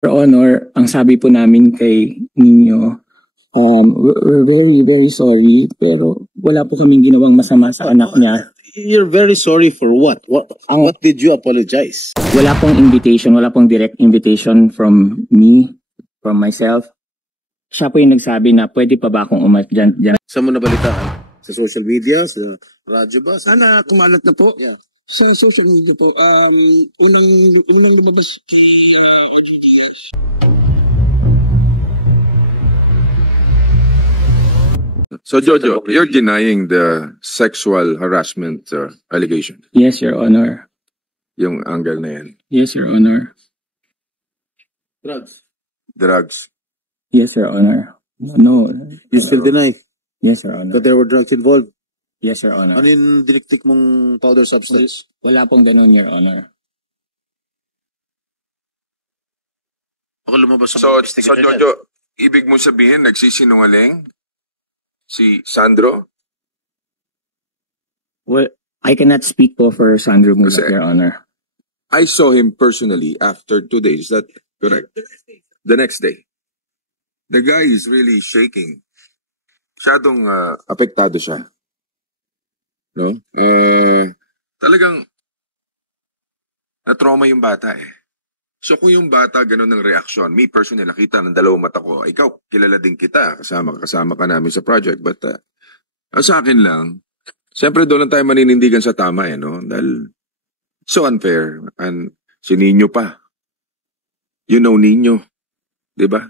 Your Honor, ang sabi po namin kay Nino, we're very, very sorry, pero wala po kaming ginawang masama sa anak niya. You're very sorry for what? What did you apologize? Wala pong invitation, wala pong direct invitation from me, from myself. Siya po yung nagsabi na pwede pa ba akong umat dyan. Saan mo nabalitaan? Sa social media? Sa radyo ba? Sana kumalat na po. Yeah. Sa social media po, unang lumabas kay OGDS. So Jojo, you're denying the sexual harassment allegation? Yes, Your Honor. Yung angle na yan? Yes, Your Honor. Drugs? Yes, Your Honor. No. You still deny Yes, Your Honor. that there were drugs involved? Yes, Your Honor. Ano yung diniktik mong powder substance? Wala pong ganun, Your Honor. Ako lumabas So Jojo, ibig mo sabihin nagsisinungaling si Sandro? Well, I cannot speak po for Sandro Mulak, Kasi- Your Honor. I saw him personally after 2 days. Is that correct? The next day. The guy is really shaking. Masyadong apektado siya. No? Talagang na-trauma yung bata eh. So kung yung bata ganun ng reaksyon, me personally nakita ng dalawang mata ko, ikaw kilala din kita, kasama ka namin sa project, but sa akin lang, siyempre doon lang tayo maninindigan sa tama eh, no? Dahil so unfair, and si Nino pa. You know Nino, di ba?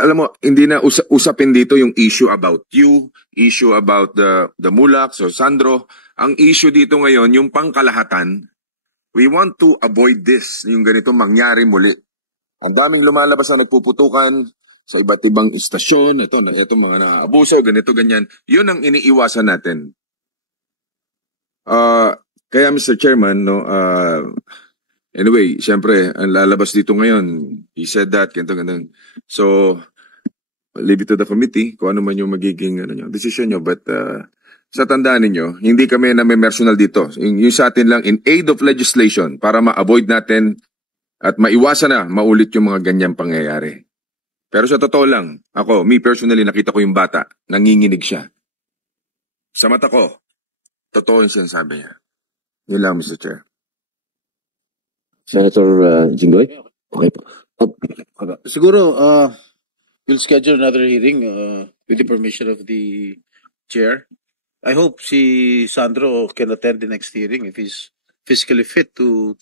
Alam mo, hindi na usapin dito yung issue about you, issue about the Mulak, so Sandro. Ang issue dito ngayon, yung pangkalahatan, we want to avoid this, yung ganito mangyari muli. Ang daming lumalabas na nagpuputukan sa iba't ibang istasyon, ito mga naabuso, ganito, ganyan. Yun ang iniiwasan natin. Kaya Mr. Chairman, no, anyway, siyempre, ang lalabas dito ngayon, he said that, ganito. So, leave it to the committee kung ano man yung magiging decision nyo. But sa tandaan ninyo, hindi kami na may personal dito. Yung sa atin lang, in aid of legislation, para ma-avoid natin at maiwasan na maulit yung mga ganyang pangyayari. Pero sa totoo lang, ako, me personally, nakita ko yung bata, nanginginig siya. Sa mata ko, totoo yung sinasabi niya. Yun lang, Mr. Chair. Senator Jinggoy? Okay po. Siguro, we'll schedule another hearing with the permission of the chair. I hope si Sandro can attend the next hearing if he's physically fit to...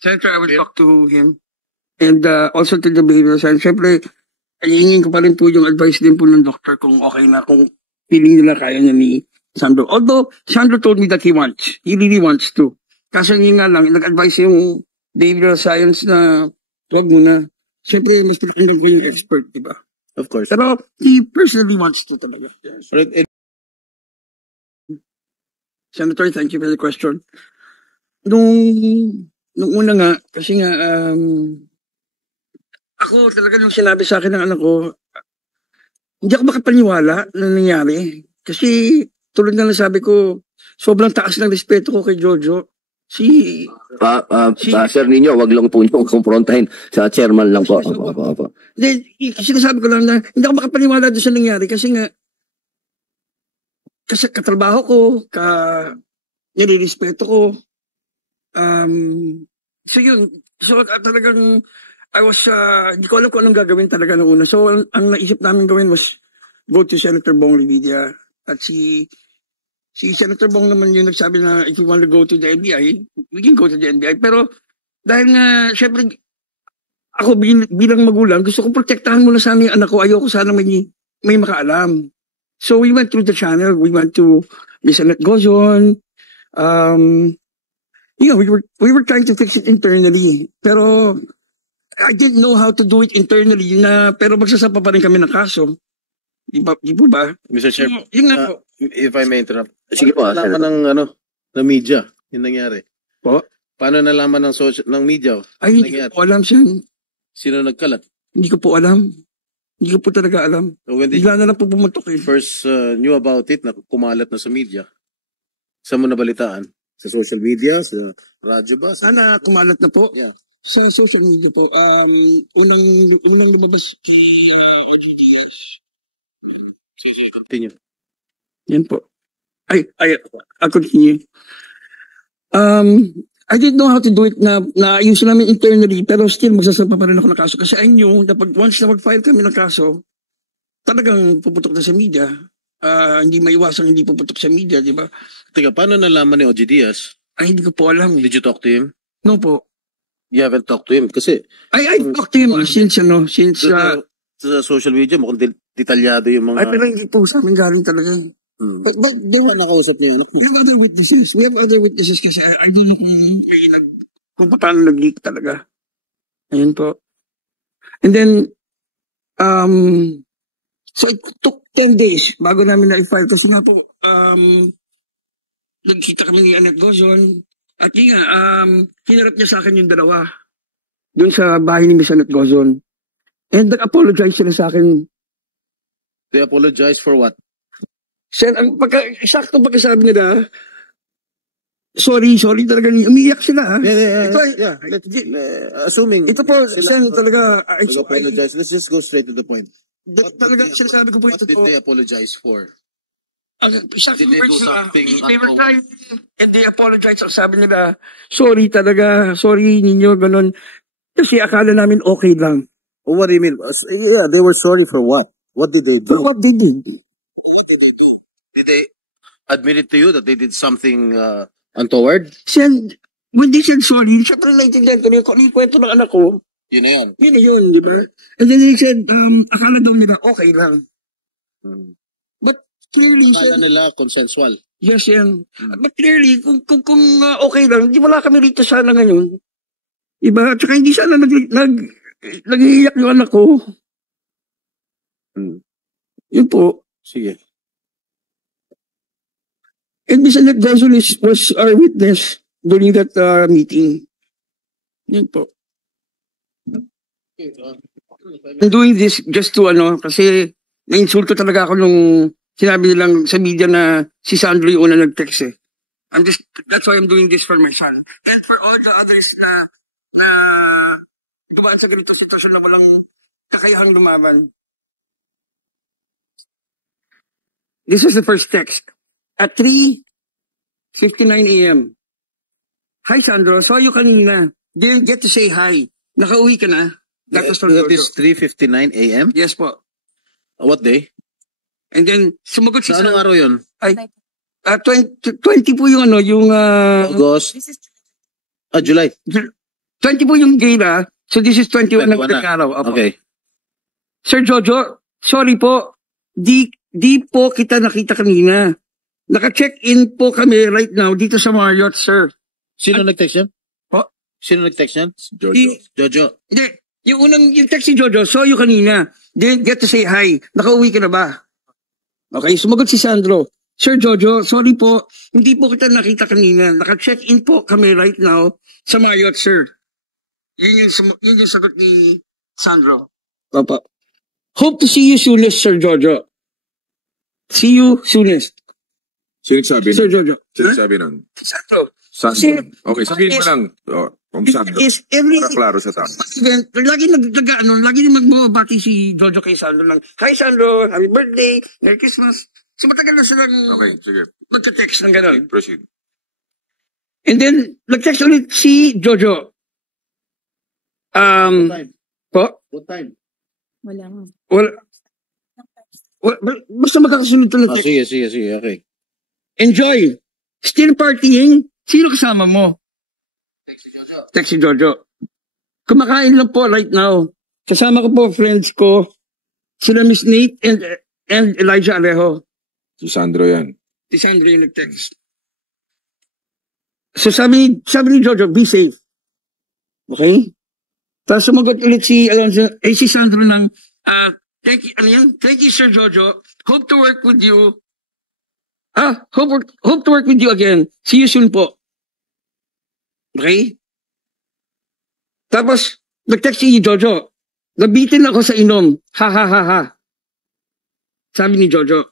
Senator, I will talk to him. And also to the behavioral science. Siyempre, hingin ko pa rin po yung advice din po ng doctor kung okay na, kung feeling nila kaya niya ni Sandro. Although, Sandro told me that he really wants to. Kaso yun nga lang, nag-advise yung behavioral science na huwag mo na. Siyempre, mas pinakinggan ko yung expert, di ba? Of course. Pero he personally wants to talaga. Senator, thank you for the question. Nung una nga, kasi nga, ako talaga nung sinabi sa akin ng anak ko, hindi ako makapaniwala na nangyari. Kasi tulad na nasabi ko, sobrang taas ng respeto ko kay Jojo. Sir Nino, wag lang po nyo kumprontahin sa chairman lang po. Sinasabi ko lang na hindi ako makapaniwala doon sa nangyari kasi nga katrabaho ko, nilirespeto ko. So yun, so talagang hindi ko alam kung anong gagawin talaga noong una. So ang naisip namin gawin was go to Senator Bong Revilla at si Senator Bong naman yung nagsabi na if you want to go to the NBI, we can go to the NBI. Pero dahil nga, syempre, ako bilang magulang, gusto ko protektahan muna sana yung anak ko. Ayoko sana may makaalam. So we went through the channel. We went to Miss Annette Gozon. We were trying to fix it internally. Pero I didn't know how to do it internally. Pero magsasapa pa rin kami ng kaso. Di po ba? Mr. Chair, Yun nga po. if I may interrupt. Sige po, Nalaman Senator. ng media yung nangyari. Po? Paano nalaman ng media? Ay, hindi ko po alam siya. Sino nagkalat? Hindi ko po alam. Hindi ko po talaga alam. So when did Bigla na lang po pumutok eh. first knew about it, na kumalat na sa media? Saan mo nabalitaan? Sa social media? Sa radyo ba? Sana kumalat na po. Yeah. Sa social media po, unang lumabas kay OG Diaz. Sige, continue. Yan po. I'll continue. I didn't know how to do it na ayusin namin internally, pero still magsasampa pa rin ako ng kaso. Kasi I knew na once na mag-file kami ng kaso, talagang puputok na sa media. Hindi maiwasang hindi puputok sa media, di ba? Teka, paano nalaman ni OG Diaz? Ay, hindi ko po alam. Did you talk to him? No po. You haven't talked to him kasi I talked to him since sa social media mukhang detalyado yung mga... Ay, pero hindi po sa amin galing talaga. But there were nakausap niyo. we have other witnesses. We have other witnesses kasi I don't know kung paano nag-leak talaga. Ayun po. And then, so it took 10 days bago namin na-file kasi nga po, nagkita kami ni Annette Gozon at yun nga, hinarap niya sa akin yung dalawa doon sa bahay ni Miss Annette Gozon. And nag-apologize sila sa akin. They apologize for what? Sen, saktong pagkasabi nila, sorry talaga, umiiyak sila. Yeah. Assuming Ito po, Sen, talaga, apologize. Let's just go straight to the point. Talaga, sinasabi ko po What ito did po. they apologize for? Did Saktong they do words nila, something they were crying and they apologize. Sabi nila, sorry talaga, sorry ninyo, ganun. Kasi akala namin okay lang. What do you mean? Yeah, they were sorry for what? What did they do? What they did? Did they admit it to you that they did something untoward? Sen, when they said sorry, syempre naiintindihan ko kung ano yung kwento ng anak ko. Yun na yan. Yun na yun, di ba? And then they said, akala daw nila okay lang. But clearly, Akala nila consensual. yes, yan. But clearly, kung okay lang, di wala kami rito sana ngayon. Diba? At saka hindi sana nag-iiyak yung anak ko. Yun po. Sige. And Miss Annette Gozon was our witness during that meeting. Yun po. I'm doing this just to kasi na-insulto talaga ako nung sinabi nilang sa media na si Sandro yung una nag-text eh. That's why I'm doing this for my son. And for all the others na dumaan sa ganito sitwasyon na walang kakayahang lumaban. This is the first text. At 3:59 a.m. Hi Sandro, saw you kanina. Didn't get to say hi. Nakauwi ka na? That was from That Jojo. is 3:59 a.m.? Yes po. What day? And then, sumagot si Sa anong araw yun? 20 po yung August? July. 20 po yung gala. So this is 21 ng 21 na. araw. Opo. Okay. Sir Jojo, sorry po. Di po kita nakita kanina. Naka-check-in po kami right now dito sa Marriott, sir. Sino nag-text yan? Po? Sino nag-text yan? Jojo. Hindi. Yung text si Jojo, saw you kanina. Didn't get to say hi. Nakauwi ka na ba? Okay, sumagot si Sandro. Sir Jojo, sorry po. Hindi po kita nakita kanina. Naka-check-in po kami right now sa Marriott, sir. Yun yung sagot ni Sandro. Papa. Hope to see you soonest, Sir Jojo. See you soonest. Sino sabi Sir nun? Jojo. Sino sabi nun? Sandro. Sandro. Okay, sabihin mo lang. Kung Sandro. Is every Para klaro sa tao. event, lagi magbabati si Jojo kay Sandro lang. Hi Sandro, happy birthday, Merry Christmas. So matagal na silang Okay, sige. magka-text ng gano'n. Proceed. And then, nag-text ulit si Jojo. Po? What time? Wala nga. Basta magkakasunod to ng text. Sige. Okay. Enjoy. Still partying? Sino kasama mo? Text si Jojo. Kumakain lang po right now. Kasama ko po friends ko. Sila Miss Nate and Elijah Alejo. Si Sandro yan. Si Sandro yung nag-text. So sabi ni Jojo, be safe. Okay? Tapos sumagot ulit si Alonzo, si Sandro ng, thank you Sir Jojo. Hope to work with you. Hope to work with you again. See you soon po. Okay? Tapos, nag-text si Jojo. Nabitin ako sa inom. Ha ha ha ha. Sabi ni Jojo.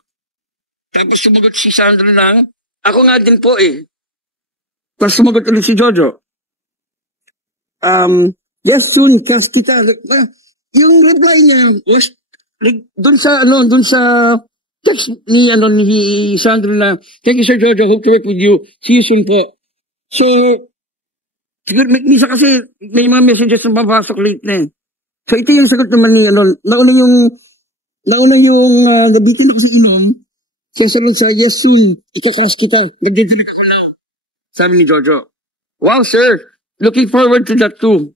Tapos sumagot si Sandro lang. Ako nga din po eh. Tapos sumagot ulit si Jojo. Yes, soon, cast kita. Yung reply niya was dun sa text ni Sandro na, thank you, Sir Jojo, hope to work with you. See you soon po. So, siguro, minsan kasi may mga messages na papasok late na eh. So, ito yung sagot naman ni, nauna yung, nabitin ako sa inom, kaya sa yes, soon, ikakas kita, nagdidilig ako now. Sabi ni Jojo, wow, sir, looking forward to that too.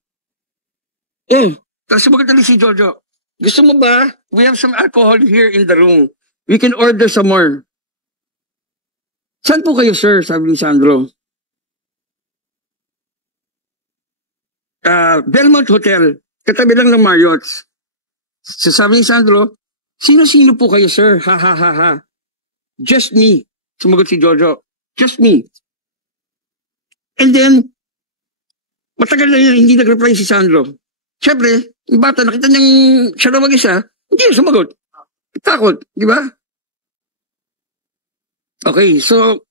Oh, tapos sumagot na si Jojo, gusto mo ba? We have some alcohol here in the room. We can order some more. Saan po kayo, sir? Sabi ni Sandro. Belmont Hotel. Katabi lang ng Marriott's. Sabi ni Sandro, sino-sino po kayo, sir? Ha, ha, ha, ha. Just me. Sumagot si Jojo. Just me. And then, matagal na yun, hindi nag-reply si Sandro. Siyempre, yung bata, nakita niyang siya na mag-isa, hindi yung sumagot. Takot, di ba? Okay, so,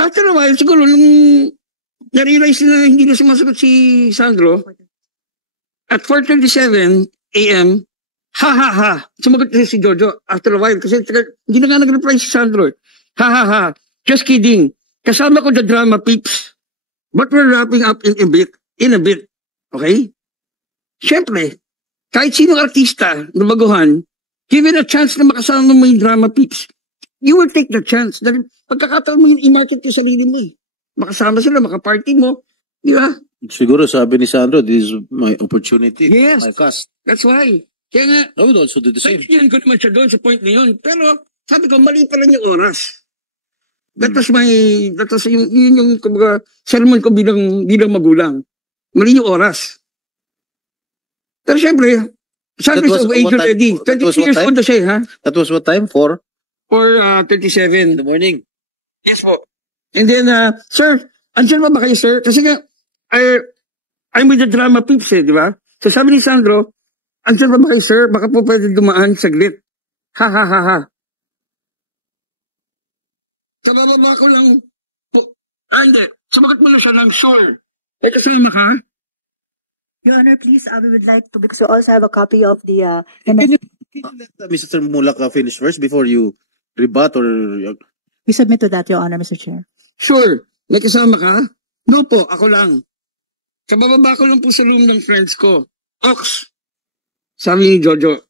after a while, siguro, nung na-realize na hindi na sumasagot si Sandro, at 4:37 a.m., ha ha ha, sumagot na si Jojo after a while, kasi hindi na nga nag-reply si Sandro. Ha ha ha, just kidding. Kasama ko the drama peeps. But we're wrapping up in a bit. Okay? Siyempre, kahit sinong artista na baguhan, given a chance na makasama mo yung drama peeps, you will take the chance. Dahil pagkakataon mo yung i-market yung sarili mo eh. Makasama sila, makaparty mo. Di ba? Siguro sabi ni Sandro, this is my opportunity. Yes. My cast. That's why. Kaya nga, I would also do the same. yan ko naman siya doon sa point na yun. Pero, sabi ko, mali pala yung oras. That was yung kumbaga, sermon ko bilang magulang. Mali yung oras. Pero syempre, sabi of age already. 20 years old na siya, ha? That was what time? 4? Or 37. In the morning. Yes po. And then, sir, andyan ba kayo, sir? Kasi nga, I'm with the drama peeps eh, di ba? So sabi ni Sandro, andyan ba kayo, sir? Baka po pwede dumaan saglit. Ha, ha, ha, ha. Sa bababa ko lang po. Hindi. Sumagot mo na siya ng sure. Ay, kasama ka? Your Honor, please, we would like to, because we also have a copy of the... Can you let Mr. Mulak finish first before you rebut or... We submit to that, Your Honor, Mr. Chair. Sure. May kasama ka? No po, ako lang. Sa bababa ko lang po sa room ng friends ko. Ox. Sabi ni Jojo.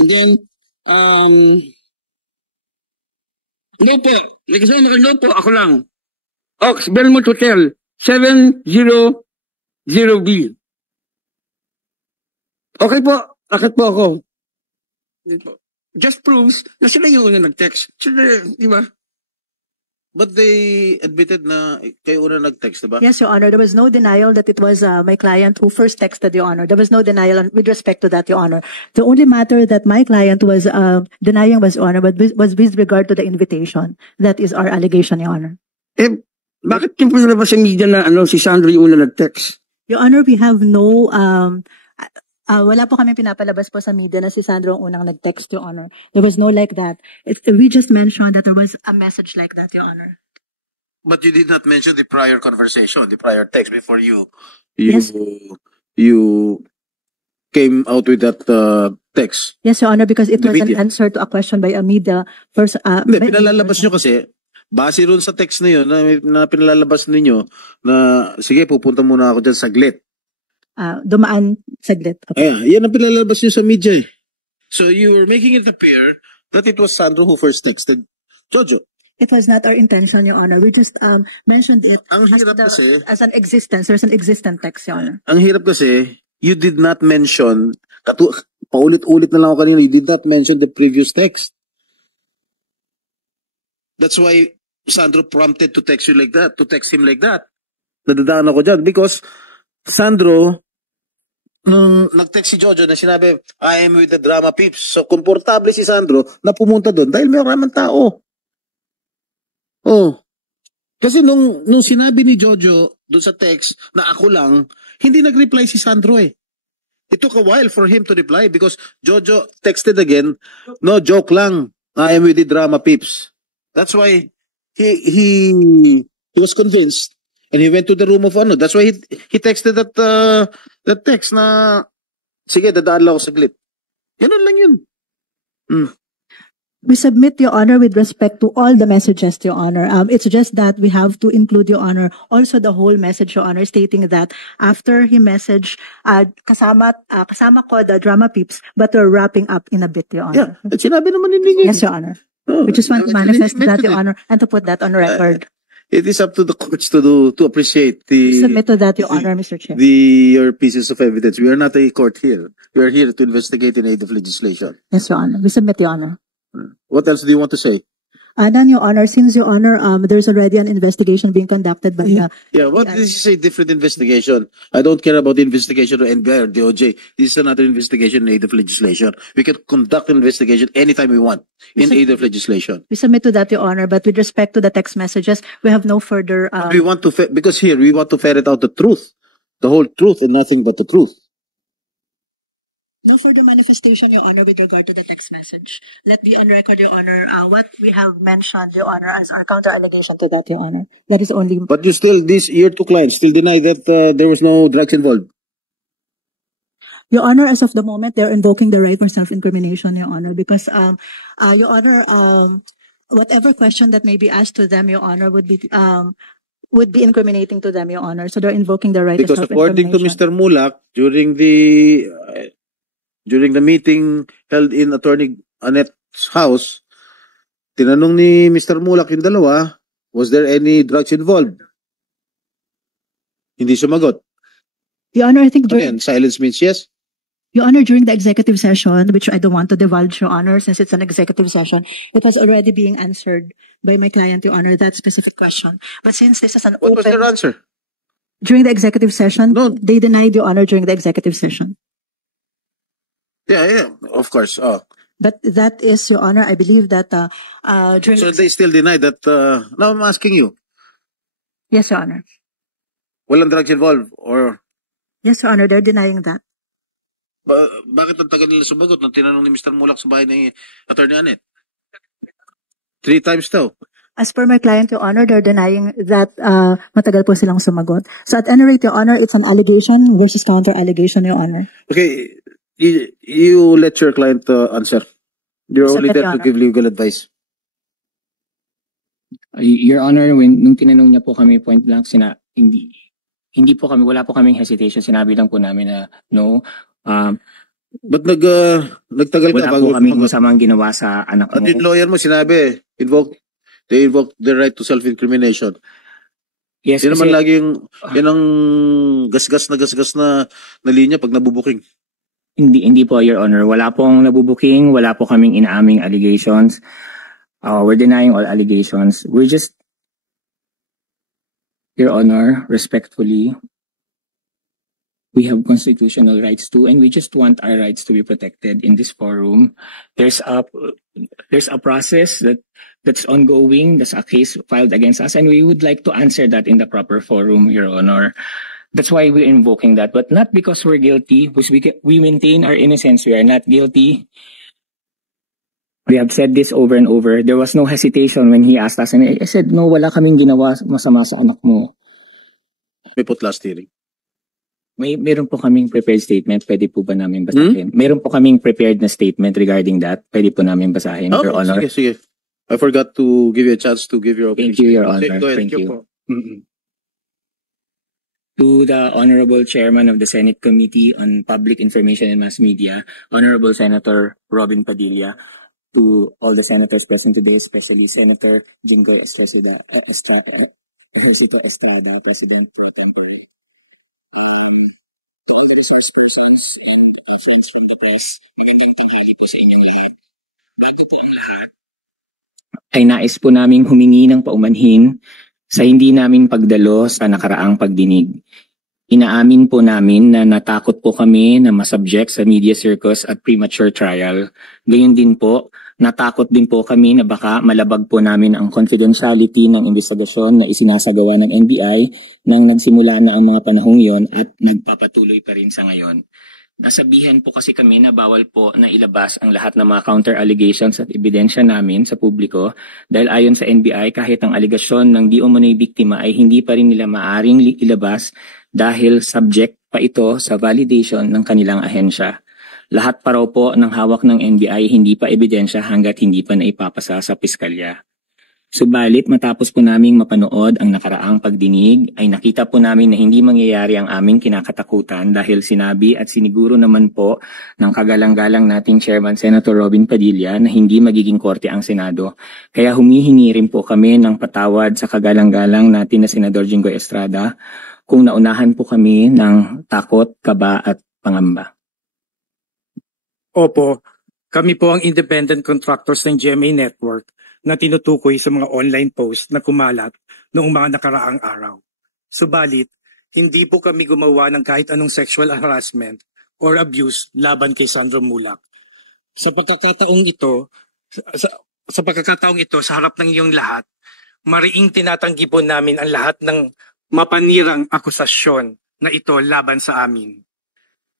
And then, no po. May kasama ka? No po, ako lang. Ox, Belmont Hotel. 700B. Okay po. Akit po ako. Just proves na sila yung una nag-text. Sila, di ba? But they admitted na kayo una nag-text, diba? Yes, Your Honor. There was no denial that it was my client who first texted, Your Honor. There was no denial with respect to that, Your Honor. The only matter that my client was denying was, Your Honor, was with regard to the invitation. That is our allegation, Your Honor. Bakit yung pinalabas sa media na si Sandro yung una nag-text? Your Honor, we have no... wala po kami pinapalabas po sa media na si Sandro ang unang nag-text, Your Honor. There was no like that. We just mentioned that there was a message like that, Your Honor. But you did not mention the prior conversation, the prior text before you Yes. you came out with that text. Yes, Your Honor, because it The was an media. answer to a question by a media. First, Hindi, pinalalabas nyo kasi, base ron sa text na yun, na pinalalabas ninyo, na sige, pupunta muna ako dyan saglit. dumaan saglit. Okay. Yan ang pinalalabas nyo sa media eh. So you were making it appear that it was Sandro who first texted Jojo. It was not our intention, Your Honor. We just mentioned it Ang hirap kasi, as an existence. There's an existent text, Your Honor. ang hirap kasi, you did not mention, paulit-ulit na lang ako kanina, you did not mention the previous text. That's why Sandro prompted to text you like that, to text him like that. Nadadaan ako dyan because Sandro, nung nag-text si Jojo na sinabi, I am with the drama peeps. So, komportable si Sandro na pumunta doon dahil may maraming tao. Oh. Kasi nung sinabi ni Jojo doon sa text na ako lang, hindi nag-reply si Sandro eh. It took a while for him to reply because Jojo texted again, no, joke lang. I am with the drama peeps. That's why he was convinced And he went to the room of ano. That's why he texted that text na, sige, dadaan lang ako saglit. Ganun lang yun. We submit, Your Honor, with respect to all the messages, Your Honor. It's just that we have to include, Your Honor, also the whole message, Your Honor, stating that after he messaged, kasama ko the drama peeps, but we're wrapping up in a bit, Your Yeah, Honor. at sinabi naman ni Yes, Your Honor. Oh, We just want to manifest that, mentioned Your it. Honor, and to put that on record. It is up to the courts to appreciate Submit to that, Your Honor, Mr. Chair. your pieces of evidence. We are not a court here. We are here to investigate in aid of legislation. Yes, Your Honor. We submit, Your Honor. What else do you want to say? Then, Your Honor, since, Your Honor, there's already an investigation being conducted by the Yeah, what this is a different investigation. I don't care about the investigation of NBI or DOJ. This is another investigation in aid of legislation. We can conduct an investigation anytime we want in aid of legislation. We submit to that, Your Honor, but with respect to the text messages, we have no further. We want to because here we want to ferret out the truth, the whole truth, and nothing but the truth. No further manifestation, Your Honor, with regard to the text message. Let be on record, Your Honor, what we have mentioned, Your Honor, as our counter allegation to that, Your Honor. That is only. But you still, this year two clients still deny that there was no drugs involved. Your Honor, as of the moment, they're invoking the right for self-incrimination, Your Honor, because, Your Honor, whatever question that may be asked to them, Your Honor, would be incriminating to them, Your Honor. So they're invoking the right Because of according to self-incrimination. Mr. Mulak, during the meeting held in Attorney Annette's house, tinanong ni Mr. Mulak yung dalawa, was there any drugs involved? Hindi sumagot. Your Honor, I think Again, silence means yes. Your Honor, during the executive session, which I don't want to divulge, Your Honor, since it's an executive session, it was already being answered by my client, Your Honor, that specific question. But since this is an What was open... their answer? During the executive session, No. they denied, Your Honor, during the executive session. Yeah, of course. But that is, Your Honor, I believe that during... So they still deny that. Now I'm asking you, Yes, Your Honor. walang drugs involved or Yes, Your Honor, they're denying that. bakit ang tagal nila sumagot nung tinanong ni Mr. Mulak sa bahay ni Attorney Annette? 3 times daw. As per my client, Your Honor, they're denying that matagal po silang sumagot. So at any rate, Your Honor, it's an allegation versus counter-allegation, Your Honor. Okay, you let your client answer. You're only Submit, there Your to Honor. give legal advice. Your Honor, nung tinanong niya po kami point blank, hindi po kami, wala po kaming hesitation. Sinabi lang po namin na no. But nagtagal ka Wala bago po kaming sumagot. masamang ginawa sa anak At mo. yung lawyer mo sinabi, they invoke the right to self-incrimination. Yes, Yan naman kasi laging, yan ang gasgas na linya pag nabubuking. hindi po, Your Honor. Wala pong nabubuking, wala po kaming inaaming allegations. We're denying all allegations. We're just, Your Honor, respectfully, we have constitutional rights too, and we just want our rights to be protected in this forum. There's a process that's ongoing. There's a case filed against us, and we would like to answer that in the proper forum, Your Honor. That's why we're invoking that, but not because we're guilty, because we maintain our innocence. We are not guilty. We have said this over and over. There was no hesitation when he asked us, and I said, no, wala kaming ginawa masama sa anak mo. May put last hearing. Meron po kaming prepared statement. Pwede po ba namin basahin? Meron po kaming prepared na statement regarding that. Pwede po namin basahin, Your Honor. Sige. I forgot to give you a chance to give your opinion. Thank you, Your Honor. Go ahead. Thank you. To the Honorable Chairman of the Senate Committee on Public Information and Mass Media, Honorable Senator Robin Padilla, to all the senators present today, especially Senator Jingo Estrada, President Pro Tempore. To all the resource persons and friends from the press, magandang tanghali po sa inyong lahat. Bago po ang lahat, ay nais po naming humingi ng paumanhin sa hindi namin pagdalo sa nakaraang pagdinig. Inaamin po namin na natakot po kami na masubject sa media circus at premature trial. Gayon din po, natakot din po kami na baka malabag po namin ang confidentiality ng investigasyon na isinasagawa ng NBI nang nagsimula na ang mga panahong yon at nagpapatuloy pa rin sa ngayon. Nasabihan po kasi kami na bawal po na ilabas ang lahat ng mga counter allegations at ebidensya namin sa publiko dahil ayon sa NBI kahit ang aligasyon ng di umano'y biktima ay hindi pa rin nila maaring ilabas dahil subject pa ito sa validation ng kanilang ahensya. Lahat pa raw po ng hawak ng NBI hindi pa ebidensya hanggat hindi pa naipapasa sa piskalya. Subalit matapos po naming mapanood ang nakaraang pagdinig ay nakita po namin na hindi mangyayari ang aming kinakatakutan dahil sinabi at siniguro naman po ng kagalang-galang nating Chairman Senator Robin Padilla na hindi magiging korte ang Senado. Kaya humihingi rin po kami ng patawad sa kagalang-galang natin na Senador Jinggoy Estrada kung naunahan po kami ng takot, kaba at pangamba. Opo, kami po ang independent contractors ng GMA Network na tinutukoy sa mga online post na kumalat noong mga nakaraang araw. Subalit, hindi po kami gumawa ng kahit anong sexual harassment or abuse laban kay Sandro Mulak. Sa pagkakataong ito, sa harap ng iyong lahat, mariing tinatanggi po namin ang lahat ng mapanirang akusasyon na ito laban sa amin.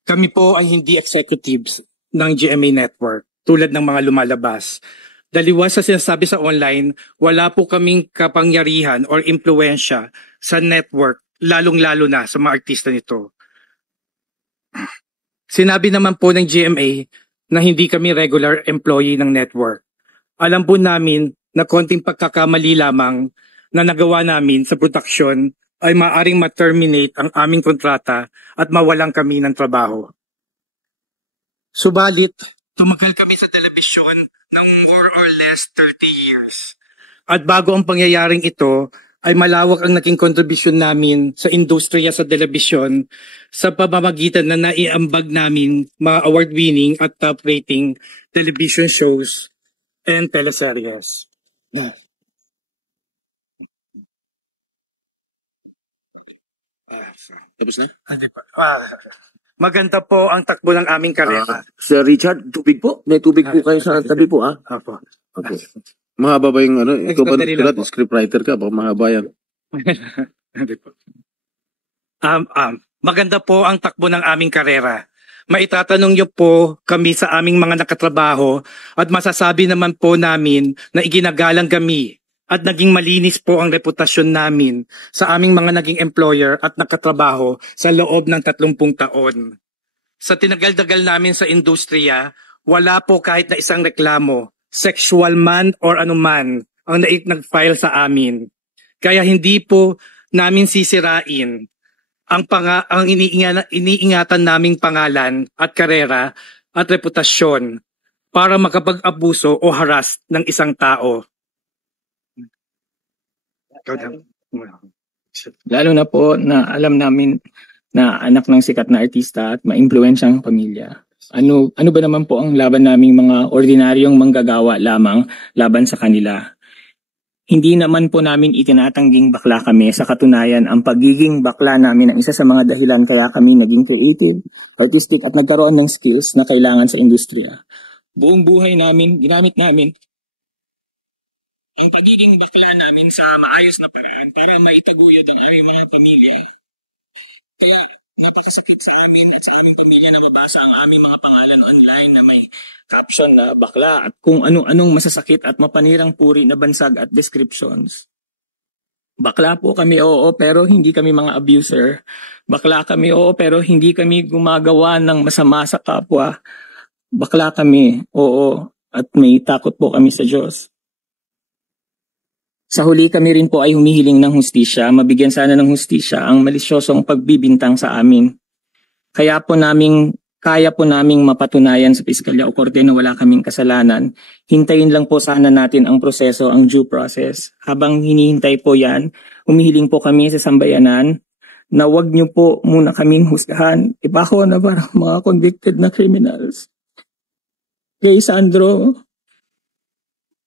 Kami po ay hindi executives ng GMA Network tulad ng mga lumalabas. Daliwas sa sinasabi sa online, wala po kaming kapangyarihan or impluensya sa network, lalong-lalo na sa mga artista nito. Sinabi naman po ng GMA na hindi kami regular employee ng network. Alam po namin na konting pagkakamali lamang na nagawa namin sa production ay maaaring ma-terminate ang aming kontrata at mawalan kami ng trabaho. Subalit, tumagal kami sa telebisyon ng more or less 30 years. At bago ang pangyayaring ito, ay malawak ang naging kontribusyon namin sa industriya sa telebisyon sa pamamagitan na naiambag namin mga award-winning at top-rating television shows and teleseries. Tapos na? Maganda po ang takbo ng aming karera. Sir Richard, tubig po. May tubig po kayo sa tabi po, ah. Apo. Okay. Mahaba ba yung ano? Ikaw ba Sandali lang po. scriptwriter ka? Baka mahaba yan. Hindi po. Maganda po ang takbo ng aming karera. Maitatanong niyo po kami sa aming mga nakatrabaho at masasabi naman po namin na iginagalang kami at naging malinis po ang reputasyon namin sa aming mga naging employer at nakatrabaho sa loob ng 30 taon. Sa tinagal-dagal namin sa industriya, wala po kahit na isang reklamo, sexual man or anuman, ang nag-file sa amin. Kaya hindi po namin sisirain ang iniingatan naming pangalan at karera at reputasyon para makapag-abuso o haras ng isang tao. Lalo na po na alam namin na anak ng sikat na artista at maimpluwensyang pamilya. Ano ba naman po ang laban naming mga ordinaryong manggagawa lamang laban sa kanila? Hindi naman po namin itinatangging bakla kami. Sa katunayan, ang pagiging bakla namin ang isa sa mga dahilan kaya kami naging creative, artistic at nagkaroon ng skills na kailangan sa industriya. Buong buhay namin, ginamit namin ang pagiging bakla namin sa maayos na paraan para maitaguyod ang aming mga pamilya. Kaya napakasakit sa amin at sa aming pamilya na mabasa ang aming mga pangalan online na may caption na bakla at kung anong masasakit at mapanirang puri na bansag at descriptions. Bakla po kami, oo, pero hindi kami mga abuser. Bakla kami, oo, pero hindi kami gumagawa ng masama sa kapwa. Bakla kami, oo, at may takot po kami sa Diyos. Sa huli kami rin po ay humihiling ng hustisya, mabigyan sana ng hustisya ang malisyosong pagbibintang sa amin. Kaya po kaya po naming mapatunayan sa piskalya o korte na wala kaming kasalanan. Hintayin lang po sana natin ang proseso, ang due process. Habang hinihintay po yan, humihiling po kami sa sambayanan na wag niyo po muna kaming husgahan. Iba ko na parang mga convicted na criminals. Kay Sandro,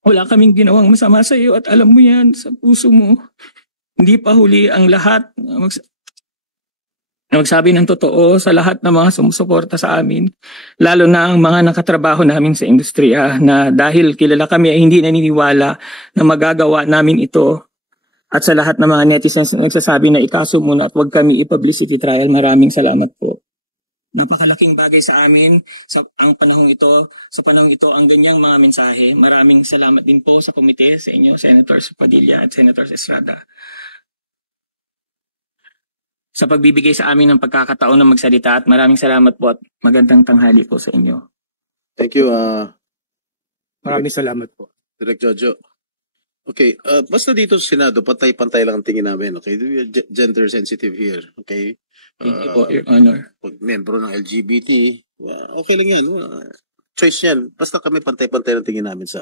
wala kaming ginawang masama sa iyo at alam mo yan sa puso mo. Hindi pa huli ang lahat. Magsabi ng totoo sa lahat ng mga sumusuporta sa amin. Lalo na ang mga nakatrabaho namin sa industriya na dahil kilala kami ay hindi naniniwala na magagawa namin ito. At sa lahat ng mga netizens na nagsasabi na ikaso muna at huwag kami i-publicity trial, maraming salamat po. Napakalaking bagay sa amin sa panahong ito ang ganyang mga mensahe. Maraming salamat din po sa komite, sa inyo, Senator Padilla at Senator Estrada, sa pagbibigay sa amin ng pagkakataon na magsalita, at maraming salamat po at magandang tanghali po sa inyo. Thank you, Maraming salamat po. Direk Jojo. Okay, basta dito sa Senado, pantay-pantay lang ang tingin namin, okay? Gender sensitive here, okay? Thank you po, Your Honor. Pag membro ng LGBT, okay lang yan. Choice yan. Basta kami pantay-pantay lang tingin namin sa